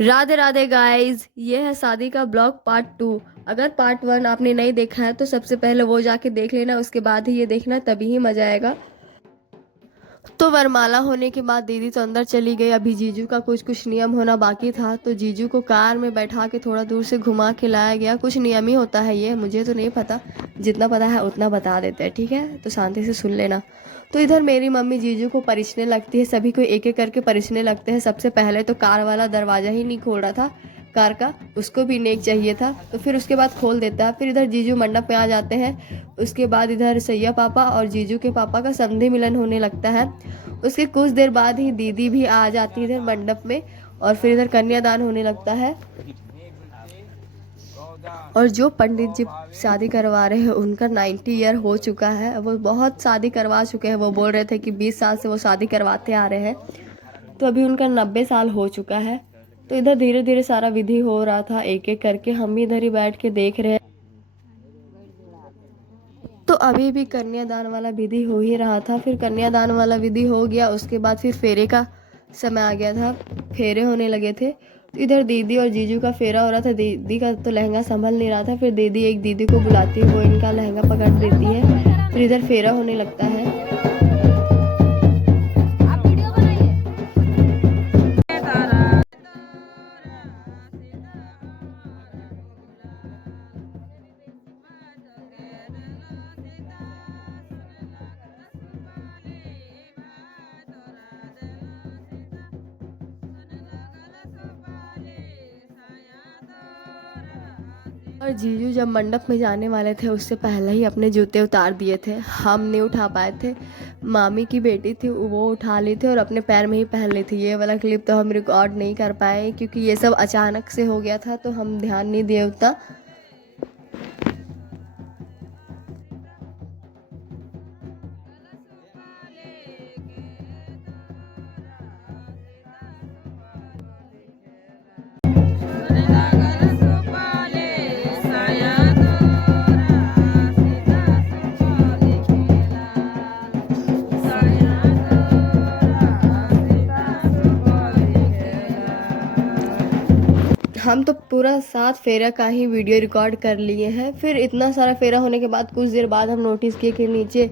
Radhe Radhe guys, ये है शादी का ब्लॉग पार्ट 2। अगर पार्ट 1 आपने नहीं देखा है तो सबसे पहले वो जाके देख लेना, उसके बाद ही ये देखना, तभी ही मजा आएगा। तो वरमाला होने के बाद दीदी तो अंदर चली गई। अभी जीजू का कुछ कुछ नियम होना बाकी था, तो जीजू को कार में बैठा के थोड़ा दूर से घुमा के लाया गया। कुछ नियम ही होता है ये, मुझे तो नहीं पता, जितना पता है उतना बता देते हैं, ठीक है? तो शांति से सुन लेना। तो इधर मेरी मम्मी जीजू को परिचने लगती है, सभी को एक एक करके परिचने लगते हैं। सबसे पहले तो कार वाला दरवाज़ा ही नहीं खोल रहा था कार का, उसको भी नेक चाहिए था, तो फिर उसके बाद खोल देता है। फिर इधर जीजू मंडप में आ जाते हैं। उसके बाद इधर सैया पापा और जीजू के पापा का संधि मिलन होने लगता है। उसके कुछ देर बाद ही दीदी भी आ जाती है इधर मंडप में, और फिर इधर कन्यादान होने लगता है। और जो पंडित जी शादी करवा रहे हैं उनका 90 ईयर हो चुका है, वो बहुत शादी करवा चुके हैं। वो बोल रहे थे कि 20 साल से वो शादी करवाते आ रहे हैं, तो अभी उनका 90 साल हो चुका है। तो इधर धीरे धीरे सारा विधि हो रहा था, एक एक करके हम भी इधर ही बैठ के देख रहे हैं। तो अभी भी कन्यादान वाला विधि हो ही रहा था। फिर कन्यादान वाला विधि हो गया, उसके बाद फिर फेरे का समय आ गया था, फेरे होने लगे थे। तो इधर दीदी और जीजू का फेरा हो रहा था। दीदी का तो लहंगा संभल नहीं रहा था, फिर दीदी एक दीदी को बुलाती है, वो इनका लहंगा पकड़ देती है। फिर इधर फेरा होने लगता है। और जीजू जब मंडप में जाने वाले थे उससे पहले ही अपने जूते उतार दिए थे। हम नहीं उठा पाए थे, मामी की बेटी थी वो उठा ली थी और अपने पैर में ही पहन ली थी। ये वाला क्लिप तो हम रिकॉर्ड नहीं कर पाए क्योंकि ये सब अचानक से हो गया था, तो हम ध्यान नहीं दिए उतना। हम तो पूरा 7 फेरा का ही वीडियो रिकॉर्ड कर लिए हैं। फिर इतना सारा फेरा होने के बाद कुछ देर बाद हम नोटिस किए कि नीचे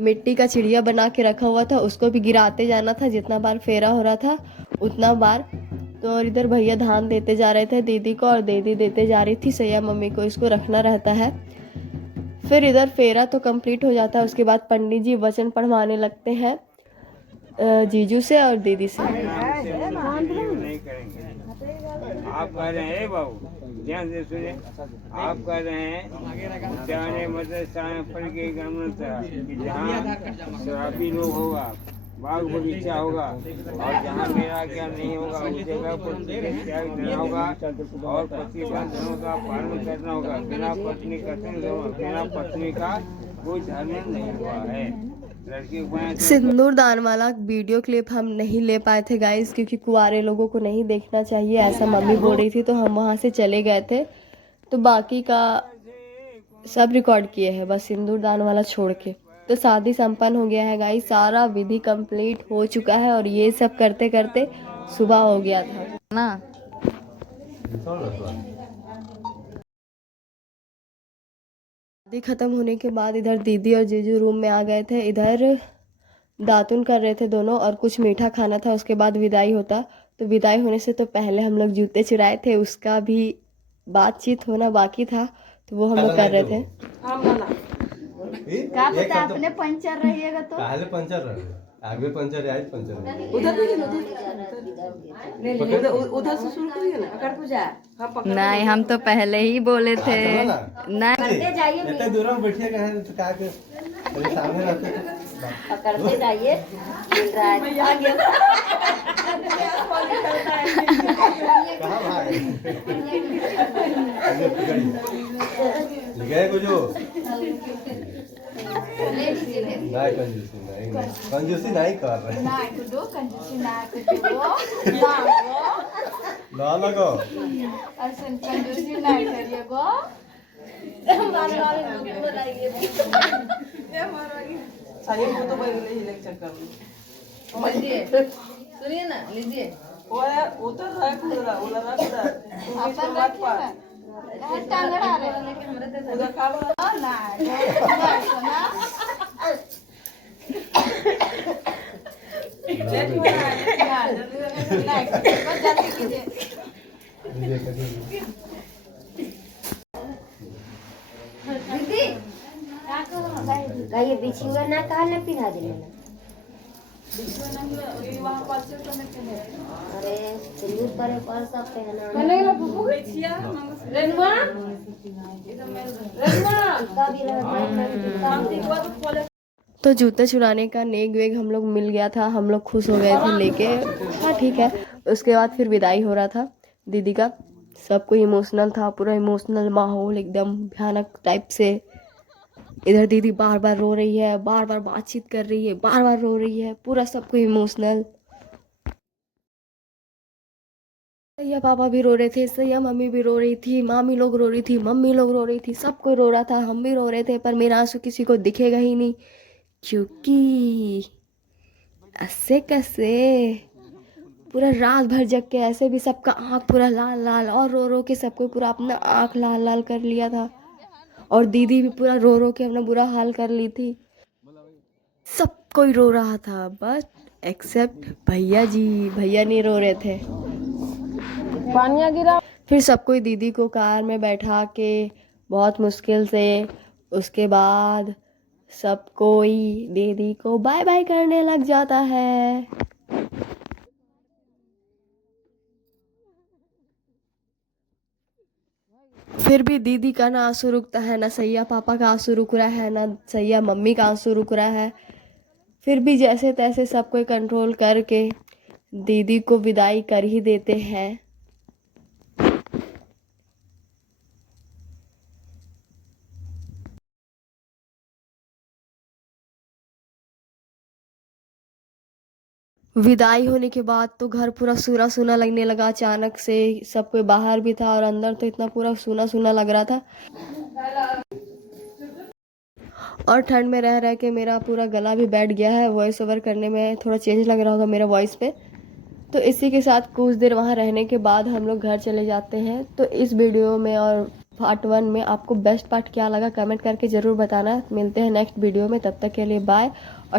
मिट्टी का चिड़िया बना के रखा हुआ था, उसको भी गिराते जाना था। जितना बार फेरा हो रहा था उतना बार। तो और इधर भैया धान देते जा रहे थे दीदी को, और दीदी देते जा रही थी सैया मम्मी को, इसको रखना रहता है। फिर इधर फेरा तो कंप्लीट हो जाता है, उसके बाद पंडित जी वचन पढ़वाने लगते हैं जीजू से और दीदी से। आप कह रहे हैं बाबू, ध्यान से सुने। आप कह रहे हैं जाने मतलब पढ़ के कि जहाँ शराबी लोग होगा, बाग बगीचा होगा, और जहाँ मेरा क्या नहीं होगा उस जगह पर त्याग देना होगा और पति बंधनों का पालन करना होगा। बिना पत्नी का कोई धर्म नहीं हुआ है। सिंदूर दान वाला वीडियो क्लिप हम नहीं ले पाए थे गाइस, क्योंकि कुंवारे लोगों को नहीं देखना चाहिए ऐसा मम्मी बोल रही थी, तो हम वहाँ से चले गए थे। तो बाकी का सब रिकॉर्ड किए हैं, बस सिंदूर दान वाला छोड़ के। तो शादी संपन्न हो गया है गाइस, सारा विधि कंप्लीट हो चुका है, और ये सब करते करते सुबह हो गया था ना। शादी खत्म होने के बाद इधर दीदी और जीजू रूम में आ गए थे। इधर दातुन कर रहे थे दोनों, और कुछ मीठा खाना था, उसके बाद विदाई होता। तो विदाई होने से तो पहले हम लोग जूते चुराए थे, उसका भी बातचीत होना बाकी था, तो वो हम लोग कर रहे थे। क्या पता अपने पंचर रहिएगा तो पहले पंचर रहे, आगे पंचर है, आज पंचर उधर से शुरू करिए ना। अकर पूजा नहीं, हम तो पहले ही बोले थे। नहीं जाइए, इतने दूर में बैठिए कहाँ तो क्या के सामने रहते पकड़ते जाइए। कहाँ भाग गए कुछ कंजूसी नहीं कर रहे ना लगो सारी फोटो लेक्चर कर सुनिए ना, लीजिए। ये बिछुआ ना कहा ना पिघा देने अरे सिंदूर पर कर सकते हैं ना तो जूते चुराने का नेक वेग हम लोग मिल गया था, हम लोग खुश हो गए थे लेके। हाँ ठीक है। उसके बाद फिर विदाई हो रहा था दीदी का। सब कोई इमोशनल था, पूरा इमोशनल माहौल एकदम भयानक टाइप से। इधर दीदी बार बार रो रही है, बार बार बातचीत कर रही है, बार बार रो रही है, पूरा सब कोई इमोशनल। सैया पापा भी रो रहे थे, सैया मम्मी भी रो रही थी, मामी लोग रो रही थी, मम्मी लोग रो रही थी, सब कोई रो रहा था, हम भी रो रहे थे। पर मेरा आंसू किसी को दिखेगा ही नहीं, क्योंकि ऐसे कैसे पूरा रात भर जग के ऐसे भी सबका आँख पूरा लाल लाल, और रो रो के सबको पूरा अपना आँख लाल लाल कर लिया था। और दीदी भी पूरा रो रो के अपना बुरा हाल कर ली थी। सब कोई रो रहा था, बस एक्सेप्ट भैया जी। भैया नहीं रो रहे थे। पानी गिरा। फिर सब कोई दीदी को कार में बैठा के बहुत मुश्किल से, उसके बाद सब कोई दीदी को बाय बाय करने लग जाता है। फिर भी दीदी का ना आंसू रुकता है, ना सैया पापा का आंसू रुक रहा है, ना सैया मम्मी का आंसू रुक रहा है। फिर भी जैसे तैसे सब कोई कंट्रोल करके दीदी को विदाई कर ही देते हैं। विदाई होने के बाद तो घर पूरा सूना सूना लगने लगा। अचानक से सब कोई बाहर भी था और अंदर तो इतना पूरा सूना सूना लग रहा था। और ठंड में रह रह के मेरा पूरा गला भी बैठ गया है। वॉइस ओवर करने में थोड़ा चेंज लग रहा होगा मेरा वॉइस पे। तो इसी के साथ कुछ देर वहाँ रहने के बाद हम लोग घर चले जाते हैं। तो इस वीडियो में और पार्ट 1 में आपको बेस्ट पार्ट क्या लगा कमेंट करके ज़रूर बताना। मिलते हैं नेक्स्ट वीडियो में, तब तक के लिए बाय। और